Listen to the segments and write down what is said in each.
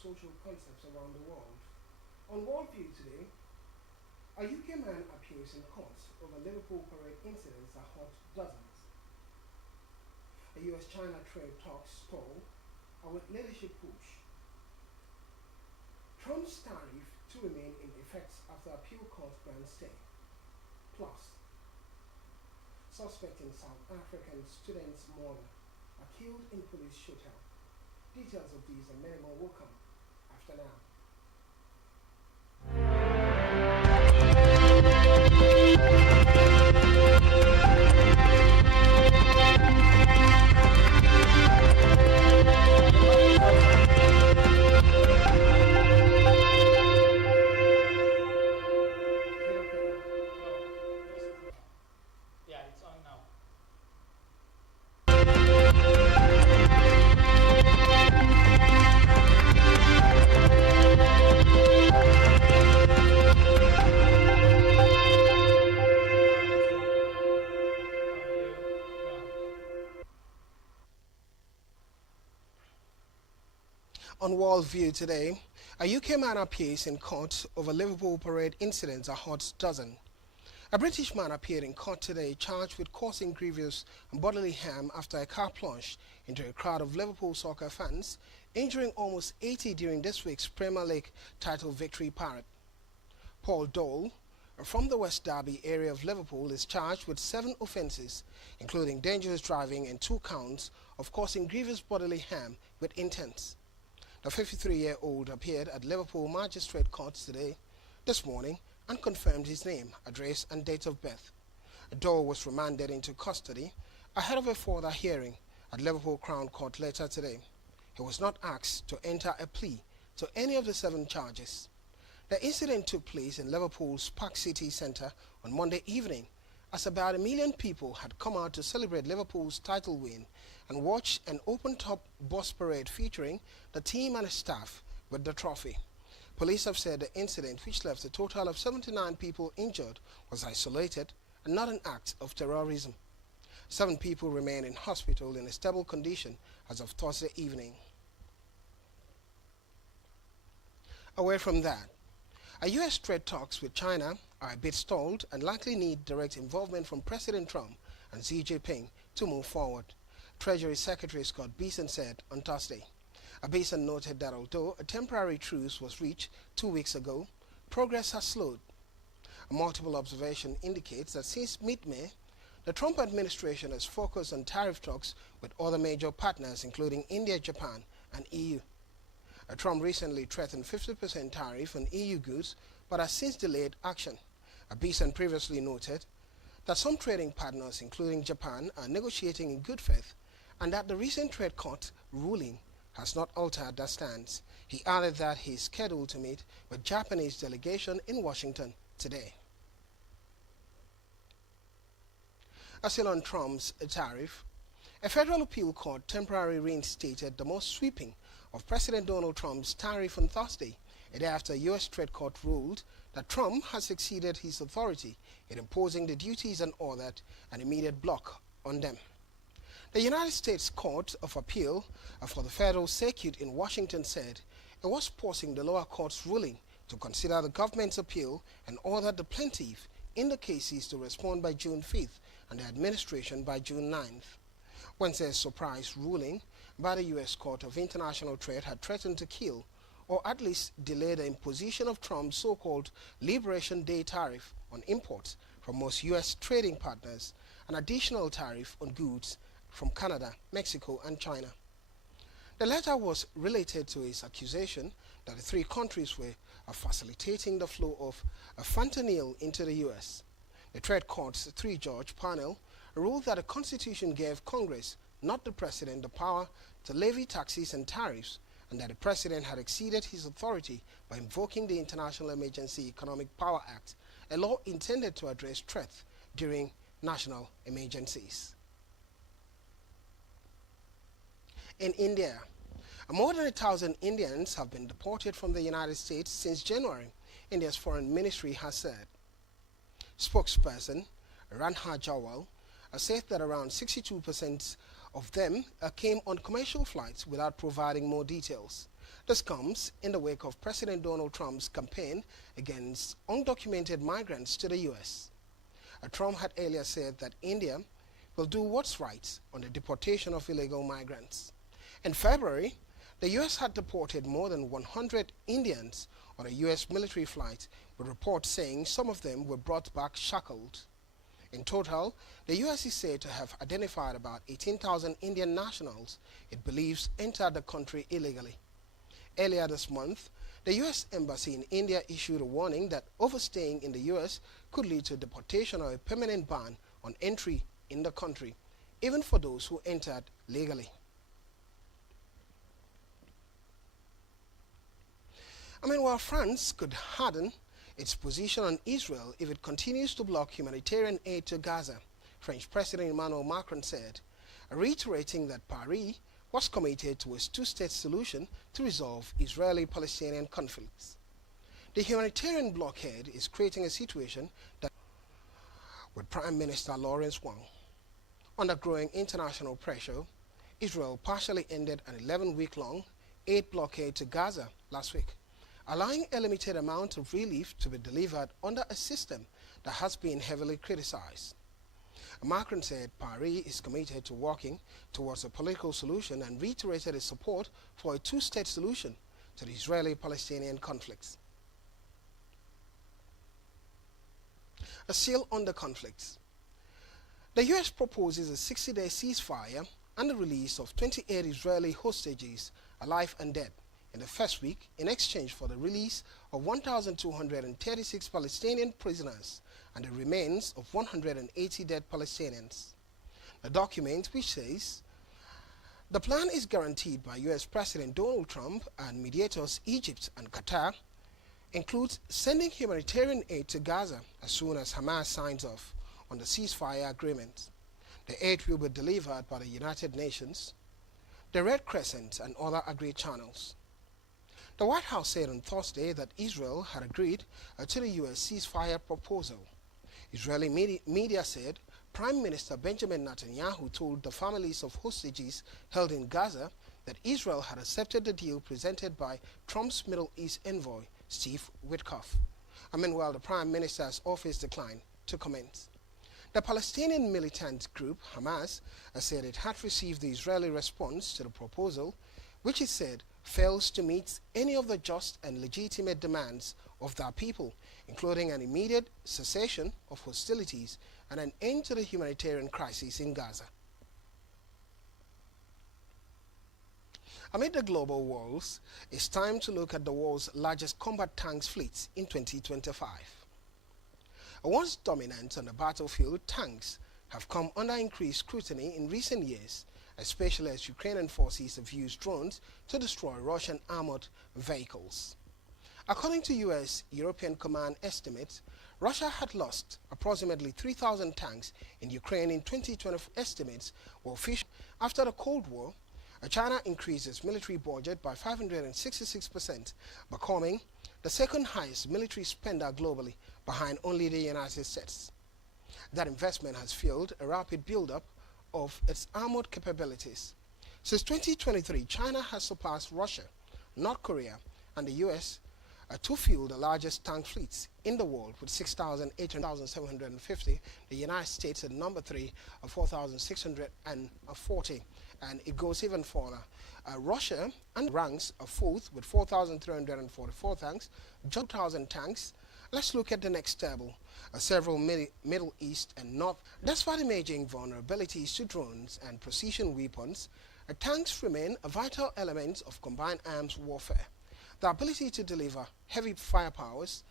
social concepts around the world. On Worldview today, a UK man appears in court over Liverpool parade incidents that hurt dozens. A US-China trade talks stall with leadership push. Trump's tariff to remain in effect after appeal court grants stay. Plus, suspect in South African student's murder are killed in police shootout. Details of these and many more will come after now. Yeah, it's on now. On Worldview today, a UK man appears in court over Liverpool parade incidents a hot dozen. A British man appeared in court today charged with causing grievous bodily harm after a car plunged into a crowd of Liverpool soccer fans, injuring almost 80 during this week's Premier League title victory parade. Paul Dole, from the West Derby area of Liverpool, is charged with 7 offences, including dangerous driving and 2 counts of causing grievous bodily harm with intent. The 53-year-old appeared at Liverpool Magistrate Courts this morning, and confirmed his name, address and date of birth. Dole was remanded into custody ahead of a further hearing at Liverpool Crown Court later today. He was not asked to enter a plea to any of the 7 charges. The incident took place in Liverpool's Park City Centre on Monday evening, as about 1 million people had come out to celebrate Liverpool's title win and watch an open-top bus parade featuring the team and staff with the trophy. Police have said the incident, which left a total of 79 people injured, was isolated and not an act of terrorism. 7 people remain in hospital in a stable condition as of Thursday evening. Away from that, US trade talks with China are a bit stalled and likely need direct involvement from President Trump and Xi Jinping to move forward, Treasury Secretary Scott Bessent said on Thursday. Bessent noted that although a temporary truce was reached 2 weeks ago, progress has slowed. A multiple observation indicates that since mid-May, the Trump administration has focused on tariff talks with other major partners including India, Japan, and EU. Trump recently threatened 50% tariff on EU goods, but has since delayed action. Bessent previously noted that some trading partners, including Japan, are negotiating in good faith, and that the recent trade court ruling has not altered that stance. He added that he is scheduled to meet with Japanese delegation in Washington today. Still on Trump's tariff, a federal appeal court temporarily reinstated the most sweeping of President Donald Trump's tariff on Thursday, a day after a U.S. trade court ruled that Trump has exceeded his authority in imposing the duties and ordered an immediate block on them. The United States Court of Appeal for the Federal Circuit in Washington said it was pausing the lower court's ruling to consider the government's appeal and ordered the plaintiff in the cases to respond by June 5th and the administration by June 9th. Wednesday's surprise ruling by the U.S. Court of International Trade had threatened to kill or at least delay the imposition of Trump's so-called Liberation Day tariff on imports from most U.S. trading partners, an additional tariff on goods from Canada, Mexico, and China. The letter was related to his accusation that the 3 countries were facilitating the flow of fentanyl into the U.S. The trade court's 3-judge panel ruled that the Constitution gave Congress, not the President, the power to levy taxes and tariffs, and that the President had exceeded his authority by invoking the International Emergency Economic Power Act, a law intended to address threats during national emergencies. In India, more than 1,000 Indians have been deported from the United States since January, India's foreign ministry has said. Spokesperson Ranha Jawal said that around 62% of them came on commercial flights without providing more details. This comes in the wake of President Donald Trump's campaign against undocumented migrants to the U.S. Trump had earlier said that India will do what's right on the deportation of illegal migrants. In February, the U.S. had deported more than 100 Indians on a U.S. military flight, with reports saying some of them were brought back shackled. In total, the U.S. is said to have identified about 18,000 Indian nationals it believes entered the country illegally. Earlier this month, the U.S. Embassy in India issued a warning that overstaying in the U.S. could lead to deportation or a permanent ban on entry in the country, even for those who entered legally. While France could harden its position on Israel if it continues to block humanitarian aid to Gaza, French President Emmanuel Macron said, reiterating that Paris was committed to a two-state solution to resolve Israeli-Palestinian conflicts. The humanitarian blockade is creating a situation that, with Prime Minister Lawrence Wang, under growing international pressure, Israel partially ended an 11-week-long aid blockade to Gaza last week, allowing a limited amount of relief to be delivered under a system that has been heavily criticized. Macron said Paris is committed to working towards a political solution and reiterated his support for a two-state solution to the Israeli-Palestinian conflicts. Still on the conflicts, the U.S. proposes a 60-day ceasefire and the release of 28 Israeli hostages, alive and dead, in the first week in exchange for the release of 1,236 Palestinian prisoners and the remains of 180 dead Palestinians. The document, which says the plan is guaranteed by U.S. President Donald Trump and mediators Egypt and Qatar, includes sending humanitarian aid to Gaza as soon as Hamas signs off on the ceasefire agreement. The aid will be delivered by the United Nations, the Red Crescent, and other agreed channels. The White House said on Thursday that Israel had agreed to the U.S. ceasefire proposal. Israeli media said Prime Minister Benjamin Netanyahu told the families of hostages held in Gaza that Israel had accepted the deal presented by Trump's Middle East envoy, Steve Witkoff. Meanwhile, the Prime Minister's office declined to comment. The Palestinian militant group, Hamas, said it had received the Israeli response to the proposal, which it said fails to meet any of the just and legitimate demands of their people, including an immediate cessation of hostilities and an end to the humanitarian crisis in Gaza. Amid the global wars, it's time to look at the world's largest combat tanks fleet in 2025. Once dominant on the battlefield, tanks have come under increased scrutiny in recent years, especially as Ukrainian forces have used drones to destroy Russian armored vehicles. According to U.S. European Command estimates, Russia had lost approximately 3,000 tanks in Ukraine in 2020. Estimates were official. After the Cold War, China increased its military budget by 566%, becoming the second highest military spender globally, behind only the United States. That investment has fueled a rapid buildup of its armored capabilities. Since 2023, China has surpassed Russia, North Korea, and the U.S. To fuel the largest tank fleets in the world with 6,750. The United States at number 3 of 4,640. And it goes even further. Russia and ranks a fourth with 4,344 tanks, 2,000 tanks. Let's look at the next table. Several Middle East and North. Despite emerging vulnerabilities to drones and precision weapons, tanks remain a vital element of combined arms warfare. The ability to deliver heavy firepowers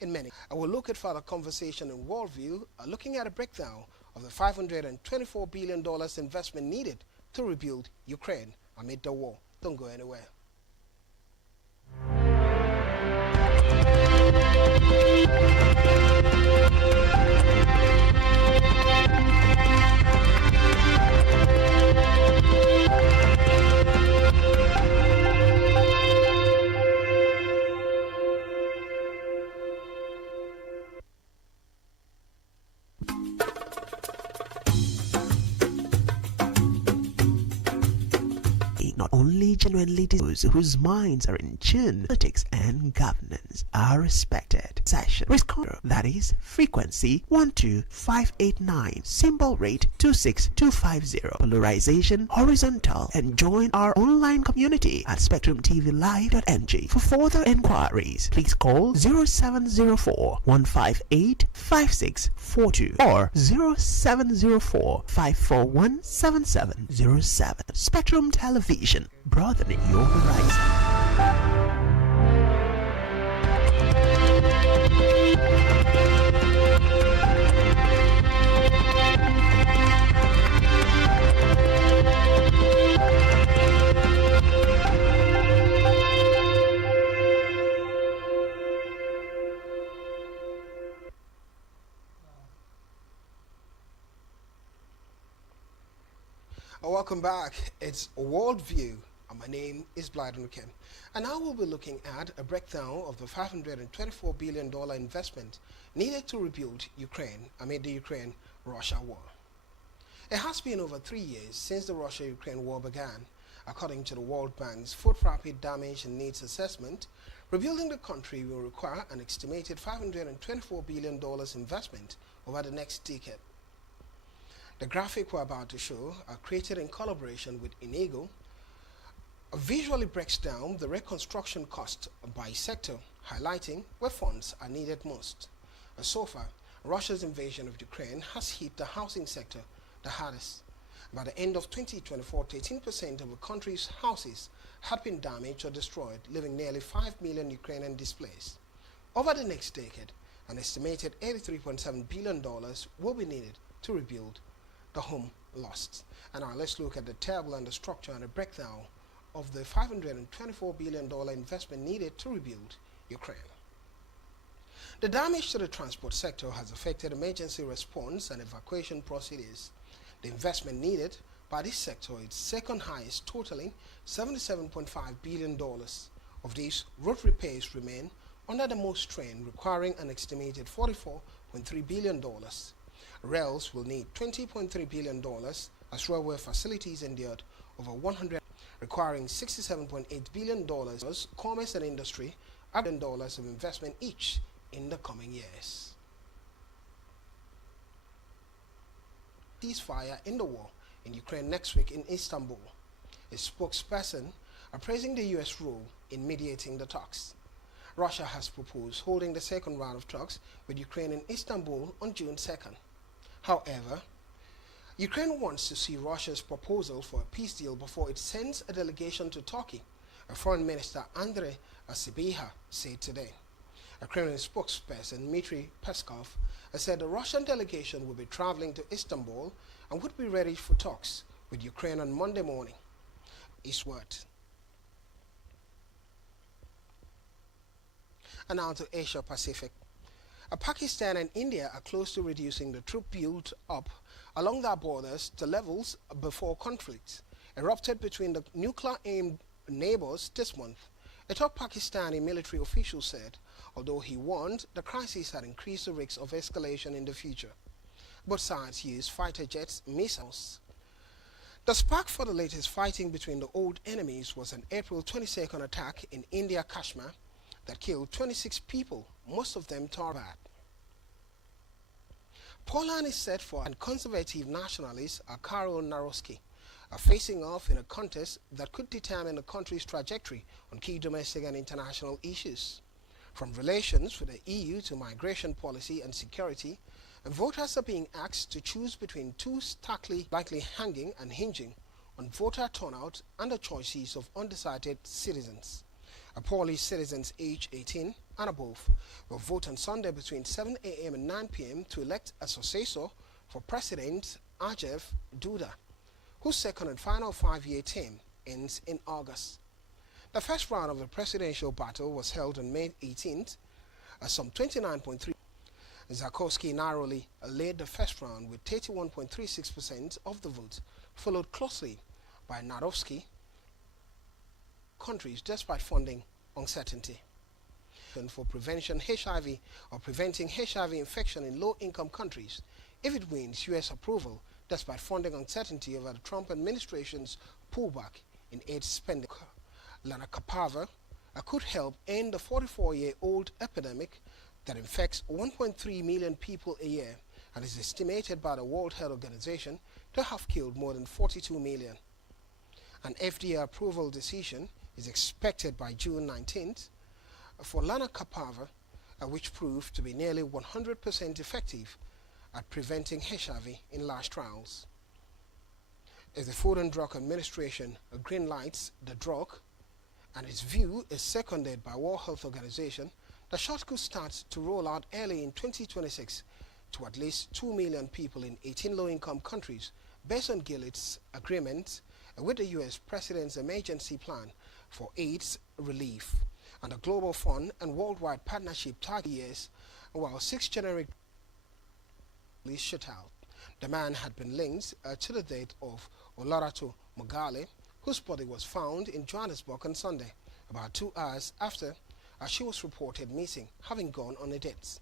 in many. I will look at further conversation in Worldview, looking at a breakdown of the $524 billion investment needed to rebuild Ukraine amid the war. Don't go anywhere. not only genuinely those whose minds are in tune, politics and governance are respected. Session responder, that is frequency 12589, symbol rate 26250, polarization horizontal, and join our online community at spectrumtvlive.ng. For further inquiries, please call 0704 158 5642 or 0704 541 7707. Spectrum Television, broadening your horizon. Welcome back. It's Worldview. My name is Blyden Ken. And now we'll be looking at a breakdown of the $524 billion investment needed to rebuild Ukraine amid the Ukraine-Russia war. It has been over 3 years since the Russia-Ukraine war began. According to the World Bank's Food Rapid Damage and Needs Assessment, rebuilding the country will require an estimated $524 billion investment over the next decade. The graphic we're about to show, created in collaboration with Inigo, visually breaks down the reconstruction cost by sector, highlighting where funds are needed most. So far, Russia's invasion of Ukraine has hit the housing sector the hardest. By the end of 2024, 13% of the country's houses had been damaged or destroyed, leaving nearly 5 million Ukrainians displaced. Over the next decade, an estimated $83.7 billion will be needed to rebuild the home lost. And now let's look at the table and the structure and the breakdown of the $524 billion investment needed to rebuild Ukraine. The damage to the transport sector has affected emergency response and evacuation procedures. The investment needed by this sector is second highest, totaling $77.5 billion. Of these, road repairs remain under the most strain, requiring an estimated $44.3 billion. Rails will need $20.3 billion as railway facilities endured over 100, requiring $67.8 billion. Commerce and industry, $1 billion of investment each in the coming years. Ceasefire in the war in Ukraine next week in Istanbul. A spokesperson praising the U.S. role in mediating the talks. Russia has proposed holding the second round of talks with Ukraine in Istanbul on June 2nd. However, Ukraine wants to see Russia's proposal for a peace deal before it sends a delegation to Turkey, Foreign Minister Andrei Sybiha said today. A Kremlin spokesperson, Dmitry Peskov, said the Russian delegation will be traveling to Istanbul and would be ready for talks with Ukraine on Monday morning. His word. And now to Asia Pacific. Pakistan and India are close to reducing the troop build up along their borders to levels before conflicts erupted between the nuclear-aimed neighbors this month. A top Pakistani military official said, although he warned the crisis had increased the risks of escalation in the future. Both sides used fighter jets, missiles. The spark for the latest fighting between the old enemies was an April 22nd attack in India, Kashmir, that killed 26 people, most of them Taliban. Poland is set for, and conservative nationalist Karol Nawrocki are facing off in a contest that could determine the country's trajectory on key domestic and international issues. From relations with the EU to migration policy and security, voters are being asked to choose between two starkly likely hanging and hinging on voter turnout and the choices of undecided citizens. Polish citizens aged 18 and above will vote on Sunday between 7 a.m. and 9 p.m. to elect a successor for President Andrzej Duda, whose second and final 5-year term ends in August. The first round of the presidential battle was held on May 18th, some 29.3. Zarkowski narrowly led the first round with 31.36% of the vote, followed closely by Nawrocki countries despite funding uncertainty. For preventing HIV infection in low-income countries, if it wins U.S. approval despite funding uncertainty over the Trump administration's pullback in AIDS spending. Lana Kapava could help end the 44-year-old epidemic that infects 1.3 million people a year and is estimated by the World Health Organization to have killed more than 42 million. An FDA approval decision is expected by June 19th for Lana Kapava, which proved to be nearly 100% effective at preventing HIV in large trials. If the Food and Drug Administration green lights the drug, and its view is seconded by World Health Organization, the shot could start to roll out early in 2026 to at least 2 million people in 18 low-income countries based on Gilead's agreement with the U.S. President's emergency plan for AIDS relief and the Global Fund and worldwide partnership target years, while 6 generic shut out. The man had been linked to the death of Olarato Mogale, whose body was found in Johannesburg on Sunday, about 2 hours after she was reported missing, having gone on a date.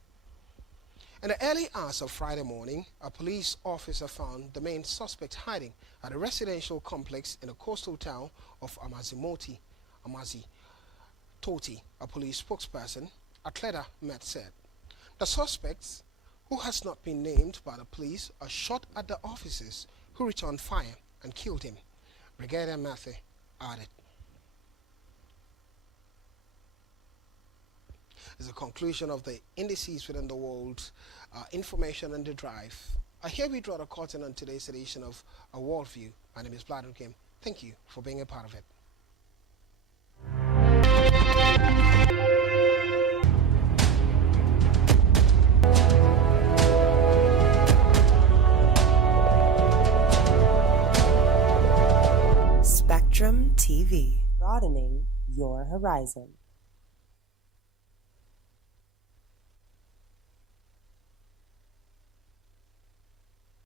In the early hours of Friday morning, a police officer found the main suspect hiding at a residential complex in the coastal town of Amazi Toti, a police spokesperson, Atleta Met said. The suspects, who has not been named by the police, shot at the officers who returned fire and killed him, Brigadier Mathe added. As a conclusion of the indices within the world, information and the drive. Here we draw the curtain on today's edition of A Worldview. My name is Vladimir Kim. Thank you for being a part of it. Spectrum TV, broadening your horizon.